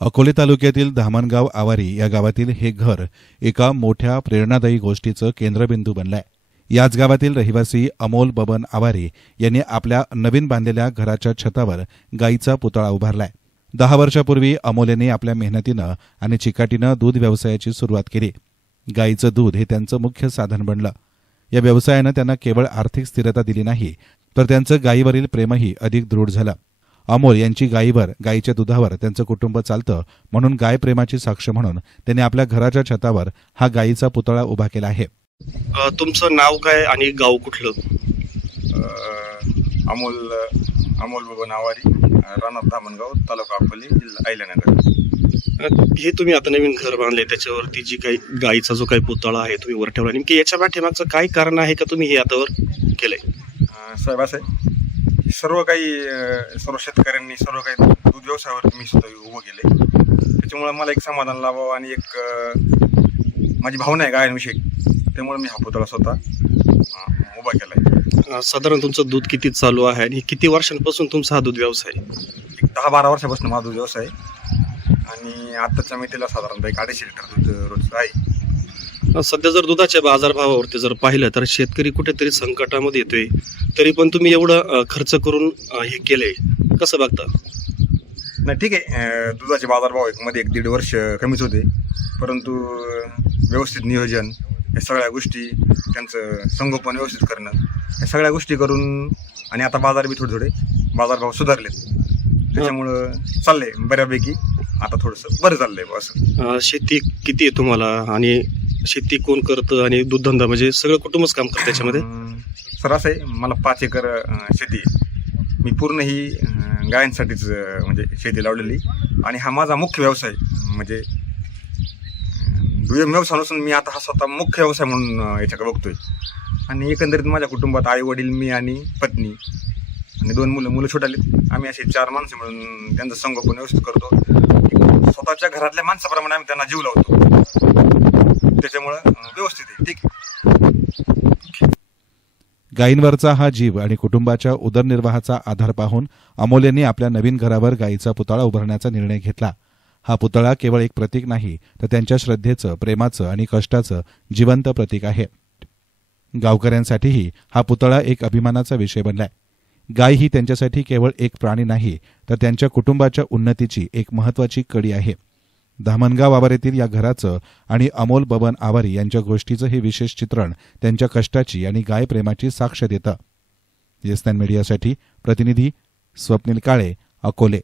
अकोले तालुक्यातील धामणगाव आवारी या गावातील हे घर एका मोठ्या प्रेरणादायी गोष्टीचं केंद्रबिंदू बनलंय. याच गावातील रहिवासी अमोल बबन आवारी यांनी आपल्या नवीन बांधलेल्या घराच्या छतावर गायीचा पुतळा उभारलाय. दहा वर्षापूर्वी अमोल यांनी आपल्या मेहनतीनं आणि चिकाटीनं दूध व्यवसायाची सुरुवात केली. गायीचं दूध हे त्यांचं मुख्य साधन बनलं. या व्यवसायानं त्यांना केवळ आर्थिक स्थिरता दिली नाही तर त्यांचं गायीवरील प्रेमही अधिक दृढ झालं. अमोल यांची गायीवर गायीच्या दुधावर त्यांचं कुटुंब चालतं म्हणून गाय प्रेमाची साक्ष म्हणून त्यांनी आपल्या घराच्या छतावर हा गायीचा पुतळा उभा केला आहे. अ, तुमचं नाव काय आणि गाव कुठलं? अ, अमोल अमोल बाबा नावारी राणा धामणगाव तालुका अकोले जिल्हा अहिल्यानगर. अ, हे तुम्ही आता नवीन घर बांधले त्याच्यावरती जी काही गायीचा जो काही पुतळा आहे तुम्ही वर ठेवला. नेमकी याच्या पाठीमागचं काय कारण आहे का तुम्ही हे आता वर केलंय? अ, साहेब असं आहे. सर्व काही सर्व शेतकऱ्यांनी सर्व काही दूध व्यवसायावर मी सुद्धा उभं केले त्याच्यामुळे मला एक समाधान लाभावं आणि एक माझी भावना आहे गायांविषयी त्यामुळे मी हा पुतळा स्वतः उभा केलाय. साधारण तुमचं दूध किती चालू आहे आणि किती वर्षांपासून तुमचा हा दूध व्यवसाय? एक दहा बारा वर्षापासून माझा दूध व्यवसाय आहे. आणि आताच्या मितीला साधारणतः एक अडीचशे लिटर दूध रोज आहे. सध्या जर दुधाच्या बाजारभावावरती जर पाहिलं तर शेतकरी कुठेतरी संकटामध्ये येतोय. तरी पण तुम्ही एवढं खर्च करून हे केलंय. कसं बघता? नाही ठीक आहे. दुधाचे बाजारभाव एक मध्ये एक दीड वर्ष कमीच होते. परंतु व्यवस्थित नियोजन या सगळ्या गोष्टी त्यांचं संगोपन व्यवस्थित करणं या सगळ्या गोष्टी करून आणि आता बाजार बी थोडे थोडे बाजारभाव सुधारलेत. त्याच्यामुळं चाललंय बऱ्यापैकी. आता थोडंसं बरं चाललंय बुवा असं. अ, शेती किती आहे तुम्हाला? आणि शेती कोण करतं? आणि दूधधंदा म्हणजे सगळं कुटुंबच काम करतं त्याच्यामध्ये? अं, सर असं आहे मला पाच एकर अं, शेती आहे. मी पूर्ण ही अं, गायांसाठीच अं, म्हणजे शेती लावलेली आणि हा माझा मुख्य व्यवसाय म्हणजे अं, दुय्यम व्यवसाय नसून मी आता हा स्वतः मुख्य व्यवसाय म्हणून अं, याच्याकडे बघतोय. आणि एकंदरीत माझ्या कुटुंबात आई वडील मी आणि पत्नी. आणि दोन मुलं मुलं छोटाले आम्ही असे चार माणसं मिळून त्यांचं संगोपन व्यवस्थित करतो. स्वतःच्या घरातल्या माणसाप्रमाणे आम्ही त्यांना जीव लावतो. त्याच्यामुळं व्यवस्थित आहे. ठीक आहे. गायींवरचा हा जीव आणि कुटुंबाच्या उदरनिर्वाहाचा आधार पाहून अमोल यांनी आपल्या नवीन घरावर गायीचा पुतळा उभारण्याचा निर्णय घेतला. हा पुतळा केवळ एक प्रतीक नाही तर त्यांच्या श्रद्धेचं प्रेमाचं आणि कष्टाचं जिवंत प्रतीक आहे. गावकऱ्यांसाठीही हा पुतळा एक अभिमानाचा विषय बनलाय. गाय ही त्यांच्यासाठी केवळ एक प्राणी नाही तर त्यांच्या कुटुंबाच्या उन्नतीची एक महत्वाची कडी आहे. धामणगाव आवारीतील या घराचं आणि अमोल बबन आवारी यांच्या गोष्टीचं हे विशेष चित्रण त्यांच्या कष्टाची आणि गाय प्रेमाची साक्ष देतं. येस मीडियासाठी प्रतिनिधी स्वप्नील काळे अकोले.